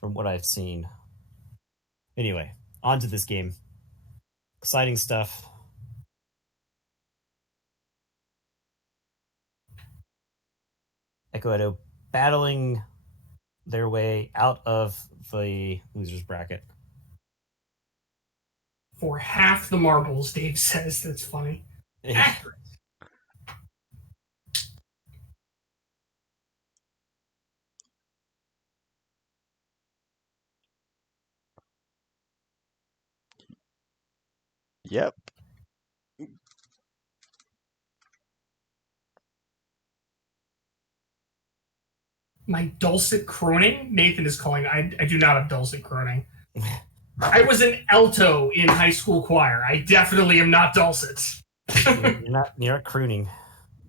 from what I've seen. Anyway, on to this game. Exciting stuff. Eccedo battling their way out of the losers bracket. For half the marbles, Dave says. That's funny. Accurate. Yep. My dulcet crooning? Nathan is calling. I do not have dulcet crooning. I was an alto in high school choir. I definitely am not dulcet. You're not crooning.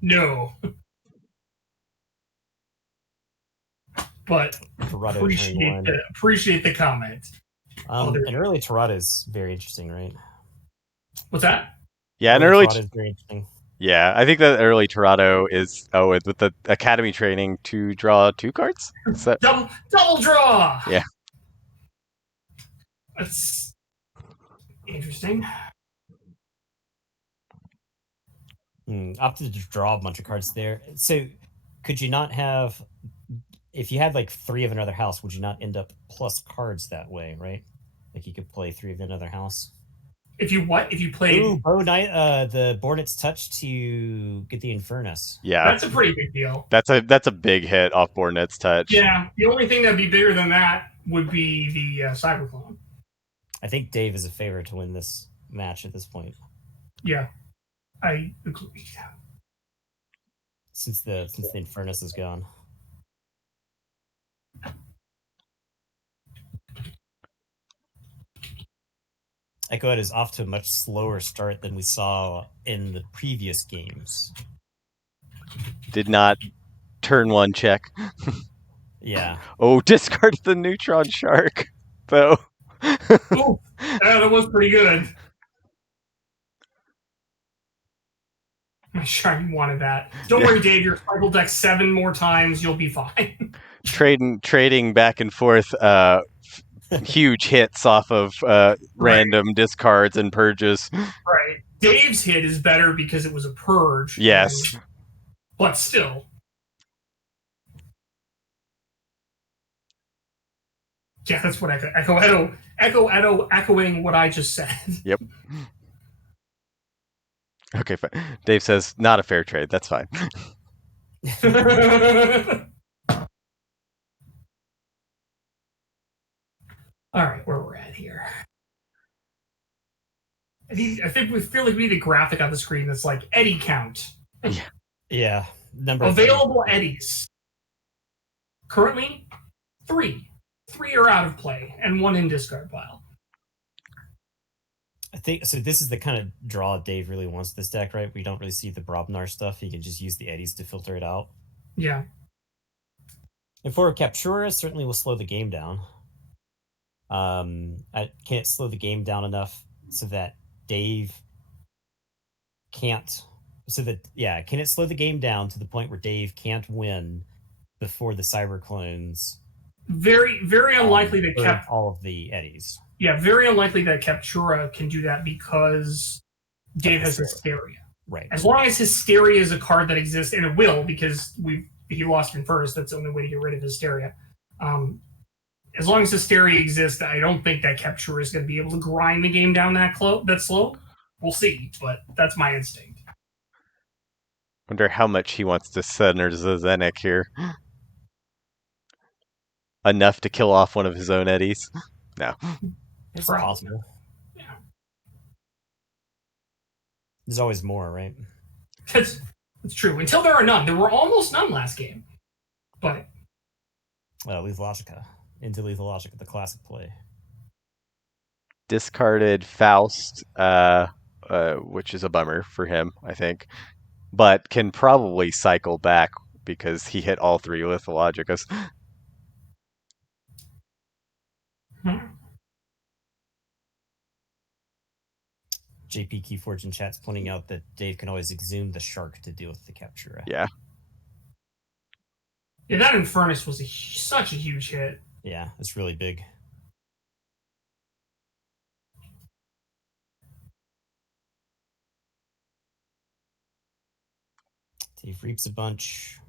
No. But appreciate the comment. An early Tarada is very interesting, right? What's that? Yeah, an early Tarada is very interesting. Yeah, I think that early Torado is with the academy training to draw 2 cards. So, double draw. Yeah, that's interesting. Opted to draw a bunch of cards there. So, could you not have, if you had like 3 of another house, would you not end up plus cards that way, right? Like you could play 3 of another house. If you played the Bornet's Touch to get the Infernus. Yeah, that's a pretty big deal. That's a big hit off Bornet's Touch. Yeah, the only thing that'd be bigger than that would be the Cyberclone. I think Dave is a favorite to win this match at this point. Yeah, I agree. Since the Infernus is gone. Eccedo is off to a much slower start than we saw in the previous games. Did not turn 1 check. Yeah. Oh, discard the Neutron Shark, though. Oh, that was pretty good. I'm sure you wanted that. Don't worry, Dave. Your cycle deck 7 more times, you'll be fine. Trading back and forth. Huge hits off of random discards and purges. Right. Dave's hit is better because it was a purge. Yes. But still. Yeah, that's what Echo echoing what I just said. Yep. Okay, fine. Dave says, not a fair trade. That's fine. All right, where we're at here. I think we feel like we need a graphic on the screen that's like Eddy count. Yeah. Number available Eddies. Currently, 3. 3 are out of play, and 1 in discard pile. I think so. This is the kind of draw Dave really wants this deck, right? We don't really see the Brobnar stuff. He can just use the Eddies to filter it out. Yeah. And for a Captura, certainly will slow the game down. I can't slow the game down enough so that Dave can't. Can it slow the game down to the point where Dave can't win before the cyber clones? Very, very unlikely that all of the Eddies. Yeah, very unlikely that Captura can do that because Dave has Hysteria. Right. As long as Hysteria is a card that exists, and it will because he lost in first, that's the only way to get rid of Hysteria. As long as Hysteria exists, I don't think that Captura is going to be able to grind the game down that slow. We'll see, but that's my instinct. Wonder how much he wants to center Zdenek here. Enough to kill off one of his own Eddies? No. It's possible. Yeah. There's always more, right? That's true. Until there are none. There were almost none last game. But Lethalogica. Into Lethalogica, the classic play. Discarded Faust, which is a bummer for him, I think. But can probably cycle back because he hit all 3 Lithologicas. JP Keyforge in chat's pointing out that Dave can always exhume the shark to deal with the Captura. Yeah. Yeah, that Infernus was such a huge hit. Yeah, it's really big. Dave reaps a bunch.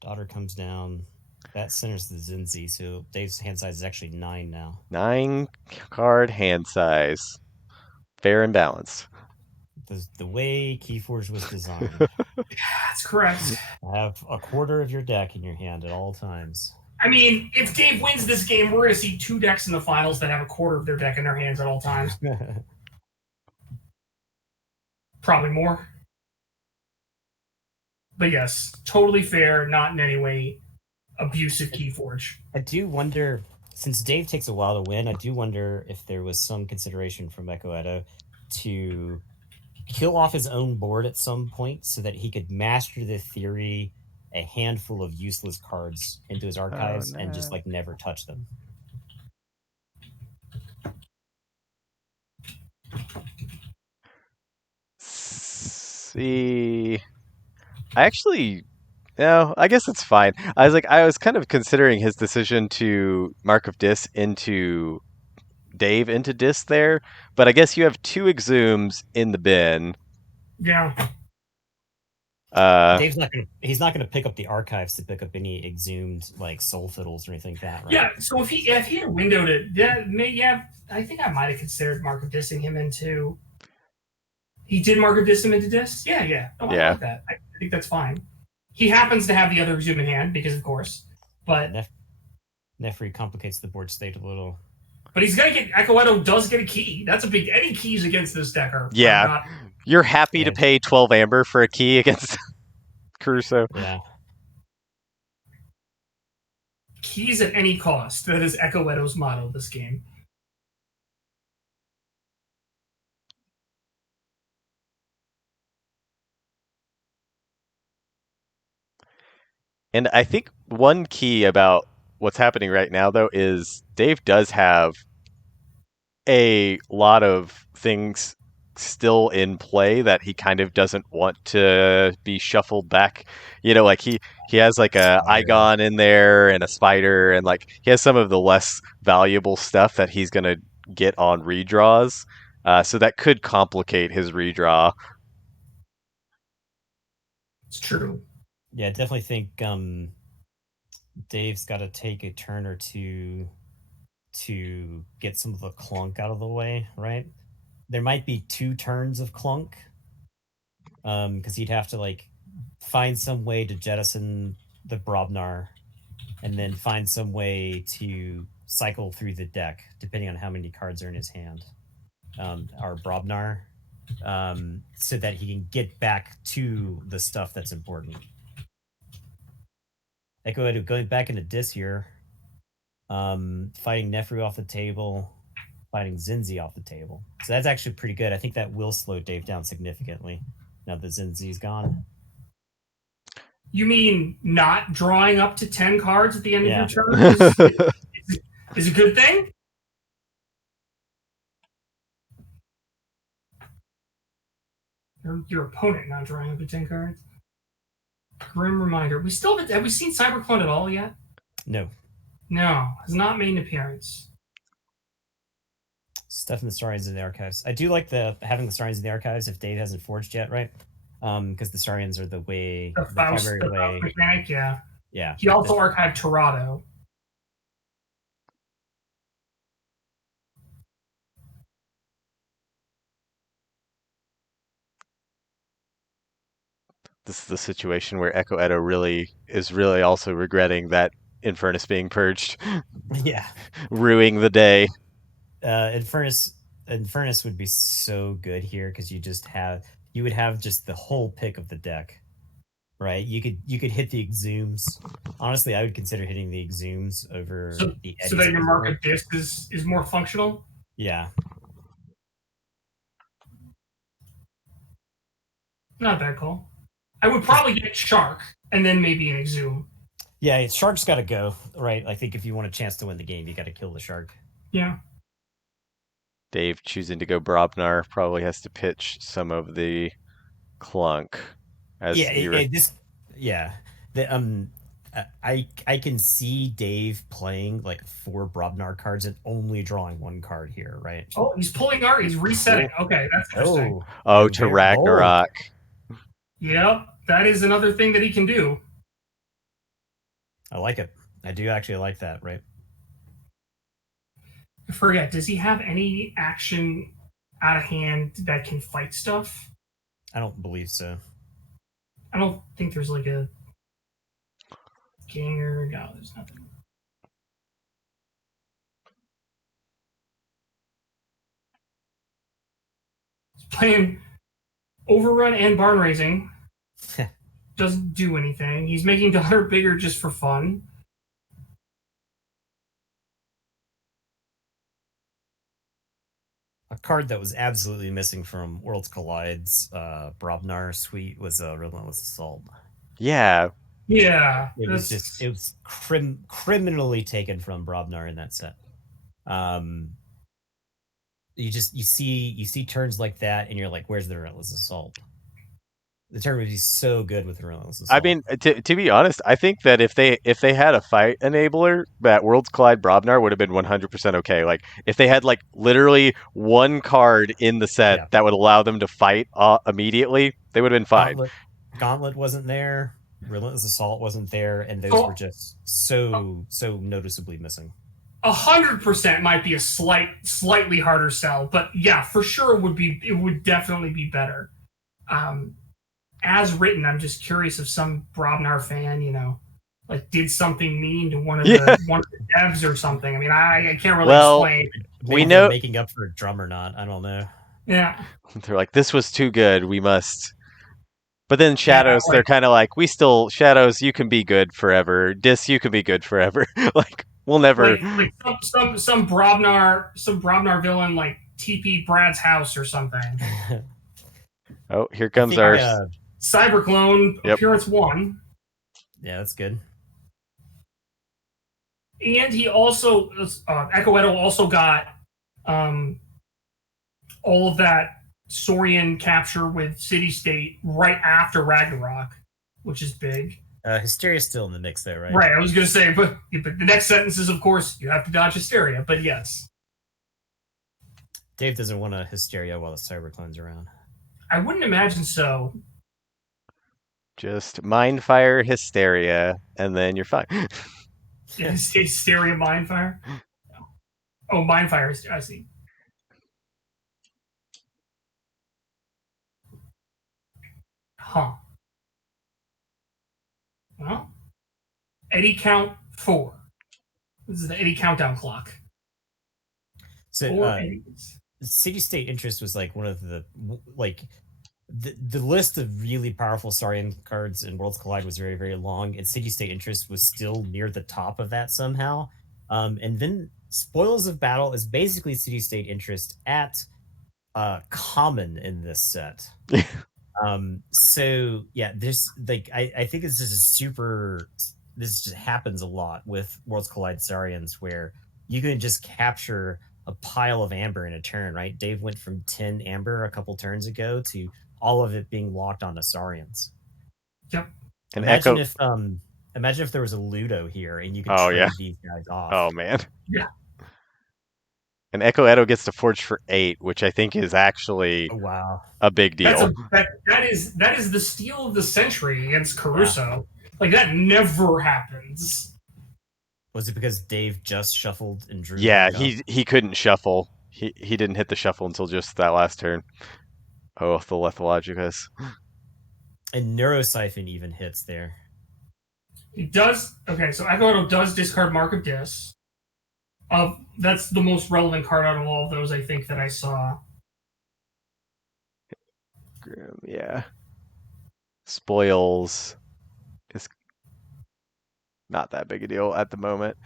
Daughter comes down. That centers the Zinzi, so Dave's hand size is actually 9 now. 9 card hand size. Fair and balanced. The way Keyforge was designed. That's correct. Have a quarter of your deck in your hand at all times. I mean, if Dave wins this game, we're going to see 2 decks in the finals that have a quarter of their deck in their hands at all times. Probably more. But yes, totally fair, not in any way abusive Keyforge. I do wonder, since Dave takes a while to win, I do wonder if there was some consideration from Eccedo to kill off his own board at some point so that he could master the theory a handful of useless cards into his Oh archives and just no. like never touch them. See, I actually no, I guess it's fine. I was kind of considering his decision to Mark of Dis into Dave into Dis there, but I guess you have 2 exhumes in the bin. Yeah. Uh, Dave's not gonna he's not gonna pick up the archives to pick up any exhumed like soul fiddles or anything like that, right? Yeah, so if he had a window to yeah, I think I might have considered Mark of Dissing him into. He did Mark of Diss him into Dis? Yeah, yeah. Oh, I yeah. like that. I think that's fine. He happens to have the other Exhume in hand, because of course. But Nefri complicates the board state a little. But he's gonna get Eccedo does get a key. That's a big any keys against this deck are Yeah. not. You're happy to pay 12 amber for a key against Caruso. Yeah. Keys at any cost. That is Eccedo's motto this game. And I think one key about what's happening right now, though, is Dave does have a lot of things still in play that he kind of doesn't want to be shuffled back. You know, like he has like a Igon in there and a spider, and like he has some of the less valuable stuff that he's gonna get on redraws. So that could complicate his redraw. It's true. Yeah, I definitely think Dave's got to take a turn or two to get some of the clunk out of the way, right? There might be 2 turns of clunk, because he'd have to like find some way to jettison the Brobnar, and then find some way to cycle through the deck, depending on how many cards are in his hand, our Brobnar, so that he can get back to the stuff that's important. Eccedo going back into Dis here, fighting Nefru off the table, fighting Zinzi off the table. So that's actually pretty good. I think that will slow Dave down significantly now that Zinzi's gone. You mean not drawing up to 10 cards at the end of your turn is a good thing? Your opponent not drawing up to 10 cards. Grim reminder. Have we seen Cyberclone at all yet? No. No, has not made an appearance. Stuff in the Starians in the archives. I do like having the Starians in the archives if Dave hasn't forged yet, right? Because the Starians are the primary way. Mechanic, yeah. Yeah. He also archived Torado. This is the situation where Eccedo is really also regretting that Infernus being purged. Yeah. Ruining the day. Infernus would be so good here because you would have just the whole pick of the deck, right? You could hit the exhumes. Honestly, I would consider hitting the exhumes over the Eddies. So that your Mark of Disc is more functional? Yeah. Not bad call. I would probably get Shark and then maybe an Exhume. Yeah, Shark's got to go, right? I think if you want a chance to win the game, you got to kill the Shark. Yeah. Dave choosing to go Brobnar probably has to pitch some of the clunk. I can see Dave playing like 4 Brobnar cards and only drawing 1 card here, right? Oh, he's pulling art. He's resetting. Ooh. Okay, that's interesting. Oh, to Very bold. Ragnarok. Yep, that is another thing that he can do. I like it. I do actually like that, right? I forget, does he have any action out of hand that can fight stuff? I don't believe so. I don't think there's like a ganger. No, there's nothing. He's playing Overrun and Barn Raising. Doesn't do anything. He's making Daughter bigger just for fun. A card that was absolutely missing from Worlds Collide's Brobnar suite was a Relentless Assault. Yeah. Yeah, It was just it was criminally taken from Brobnar in that set. You see turns like that, and you're like, "Where's the Relentless Assault?" The turn would be so good with the Relentless I Assault. mean, to be honest, I think that if they had a fight enabler, that Worlds Collide Brobnar would have been 100% okay. Like if they had like literally one card in the set Yeah. that would allow them to fight immediately, they would have been fine. Gauntlet wasn't there. Relentless Assault wasn't there, and those were so just so noticeably missing. 100% might be a slightly harder sell, but yeah, for sure it would definitely be better. As written, I'm just curious if some Brobnar fan, like did something mean to one of Yeah. the devs or something. I mean, I can't really Well, explain. Maybe they're making up for a drum or not. I don't know. Yeah. They're like, this was too good. We must. But then Shadows, Yeah, they're kind of like, we still Shadows. You can be good forever. Dis, you can be good forever. Like we'll never. like some Brobnar villain like TP Brad's house or something. Oh, here comes our Cyberclone appearance 1. Yeah, that's good. And he also Eccedo also got all of that Saurian capture with City State right after Ragnarok, which is big. Hysteria's still in the mix there, right? Right, I was going to say, but the next sentence is, of course, you have to dodge Hysteria, but yes. Dave doesn't want a Hysteria while the Cyberclone's around. I wouldn't imagine so. Just Mindfire Hysteria, and then you're fine. Hysteria Mindfire? Oh, Mindfire, I see. Huh. Well, Eddie count 4. This is the Eddie countdown clock. So, City State Interest was like one of the the list of really powerful Saurian cards in Worlds Collide was very, very long, and City State Interest was still near the top of that somehow. And then Spoils of Battle is basically City State Interest at common in this set. So yeah, there's like I think this is this just happens a lot with Worlds Collide Saurians where you can just capture a pile of amber in a turn, right? Dave went from 10 amber a couple turns ago to all of it being locked onto Saurians. Yep. And imagine if there was a Ludo here and you could trade these guys off. Oh man. Yeah. And Eccedo gets to forge for 8, which I think is actually a big deal. That is the steal of the century against Caruso. Yeah. Like that never happens. Was it because Dave just shuffled and drew? Yeah, he couldn't shuffle. He didn't hit the shuffle until just that last turn. Oh, the Lethologicus. And Neurosiphon even hits there. He does. Okay, so Eccedo does discard Mark of Dis. That's the most relevant card out of all of those, I think, that I saw. Yeah. Spoils is not that big a deal at the moment.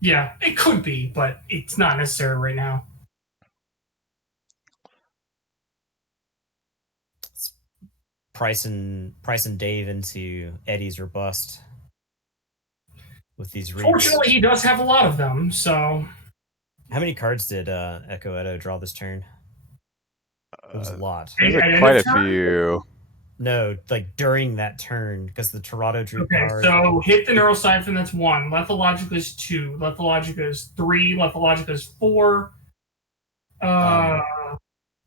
Yeah, it could be, but it's not necessary right now. It's pricing Dave into Eddie's or bust with these reads. Fortunately, he does have a lot of them, so... How many cards did Eccedo draw this turn? It was a lot. There's quite a few. No, like during that turn, because the Torado drew Okay, card. so hit the Neurosiphon, that's 1. Lethologica is 2. Lethologica is 3. Lethologica is 4. Uh, that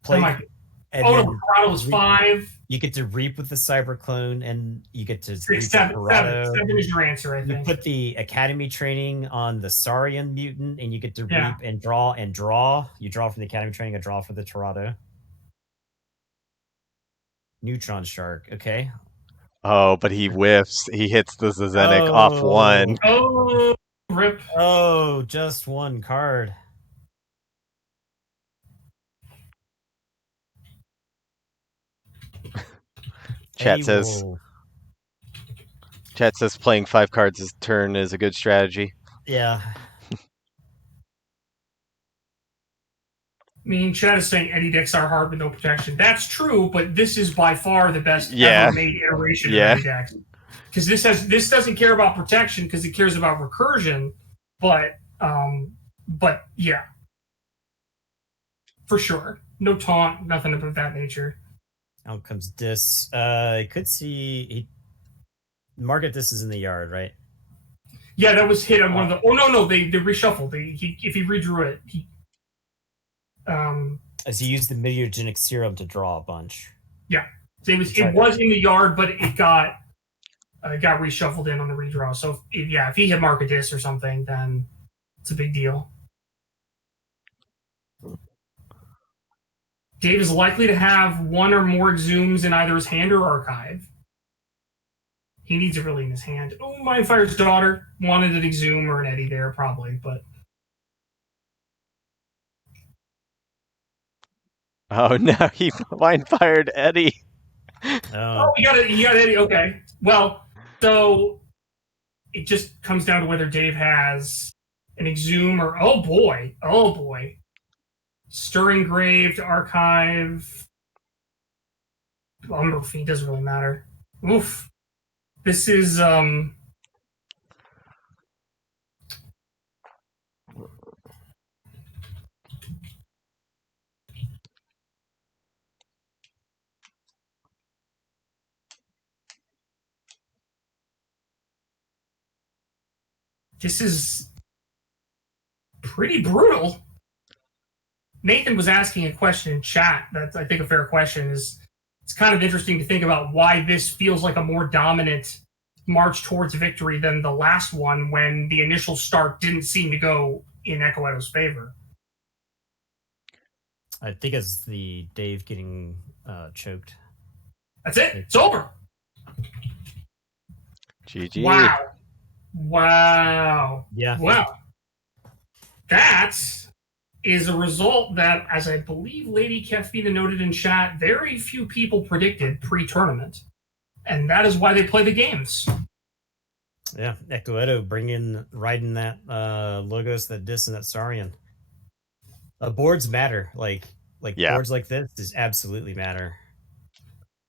Play might be. and Oh, no, then Corrado was 5. you get to reap with the Cyberclone, and you get to 6, reap with 7. 7. Torado. 7 is your answer, I You think. put the Academy training on the Saurian mutant, and you get to Yeah. reap and draw and draw. You draw from the Academy training, a draw for the Torado. Neutron Shark. Okay. Oh, but he whiffs. He hits the Zizenic off one. Oh, Oh, rip. oh, just one card. Chat Eddie says will. Chat says playing 5 cards a turn is a good strategy. Yeah. I mean, Chad is saying Eddie decks are hard with no protection. That's true, but this is by far the best Yeah. ever made iteration Yeah. of Eddie decks. Because this doesn't care about protection because it cares about recursion, but yeah, for sure, no taunt, nothing of that nature. Out comes Dis. I could see Market. This is in the yard, right? Yeah, that was hit on one of the. Oh no, they reshuffled. If he redrew it, as he used the Meteorogenic Serum to draw a bunch. Yeah, so it was in the yard, but it got reshuffled in on the redraw. So if he had Market Dis or something, then it's a big deal. Dave is likely to have one or more exhumes in either his hand or archive. He needs it really in his hand. Oh, Mindfire's daughter wanted an exhume or an Eddie there, probably, but. Oh no, he mind fired Eddie. Oh, you got Eddie. Okay. Well, so it just comes down to whether Dave has an exhume or oh boy, Stirring Grave to archive. Umberfiend doesn't really matter. Oof. This is pretty brutal. Nathan was asking a question in chat that's, I think, a fair question. It's kind of interesting to think about why this feels like a more dominant march towards victory than the last one when the initial start didn't seem to go in Eccedo's favor. I think it's the Dave getting choked. That's it. It's over. GG. Wow. Yeah. Well, that is a result that, as I believe Lady Kefina noted in chat, very few people predicted pre-tournament. And that is why they play the games. Yeah, Eccedo riding that Logos, that Dis, and that Saurian. Boards matter. Like boards like this just absolutely matter.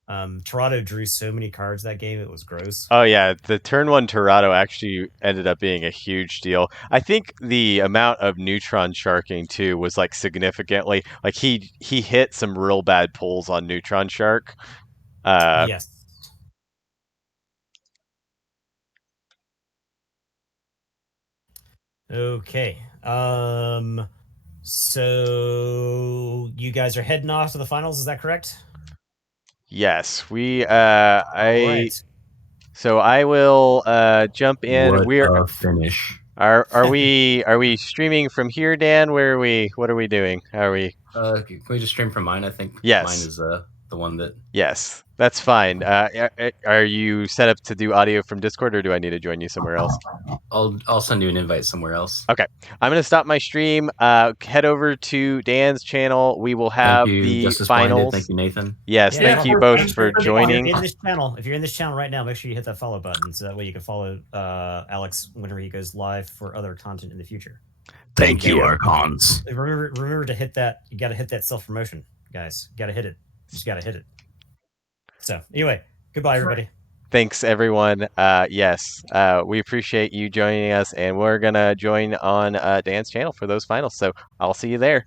Torado drew so many cards that game, it was gross. Oh yeah, the turn 1 Torado actually ended up being a huge deal. I think the amount of neutron sharking too was like significantly like he hit some real bad pulls on neutron shark. Yes. Okay. So you guys are heading off to the finals, is that correct? Yes, we Right. So I will jump in. What We're a finish. are we streaming from here, Dan? Where are we? What are we doing? Are we? Can we just stream from mine? I think Yes. mine is the one that. Yes, that's fine. Are you set up to do audio from Discord, or do I need to join you somewhere else? I'll send you an invite somewhere else. Okay, I'm gonna stop my stream. Head over to Dan's channel. We will have Thank you, the Justice finals. Blinded. Thank you, Nathan. Yes, Yeah, thank of you course. both Thanks for for joining. If you're in this channel right now, make sure you hit that follow button so that way you can follow Alex whenever he goes live for other content in the future. Thank you, Archons. Remember to hit that. You got to hit that self promotion, guys. You got to hit it. You just got to hit it. So anyway, goodbye, everybody. Thanks, everyone. Yes, we appreciate you joining us, and we're gonna join on Dan's channel for those finals. So I'll see you there.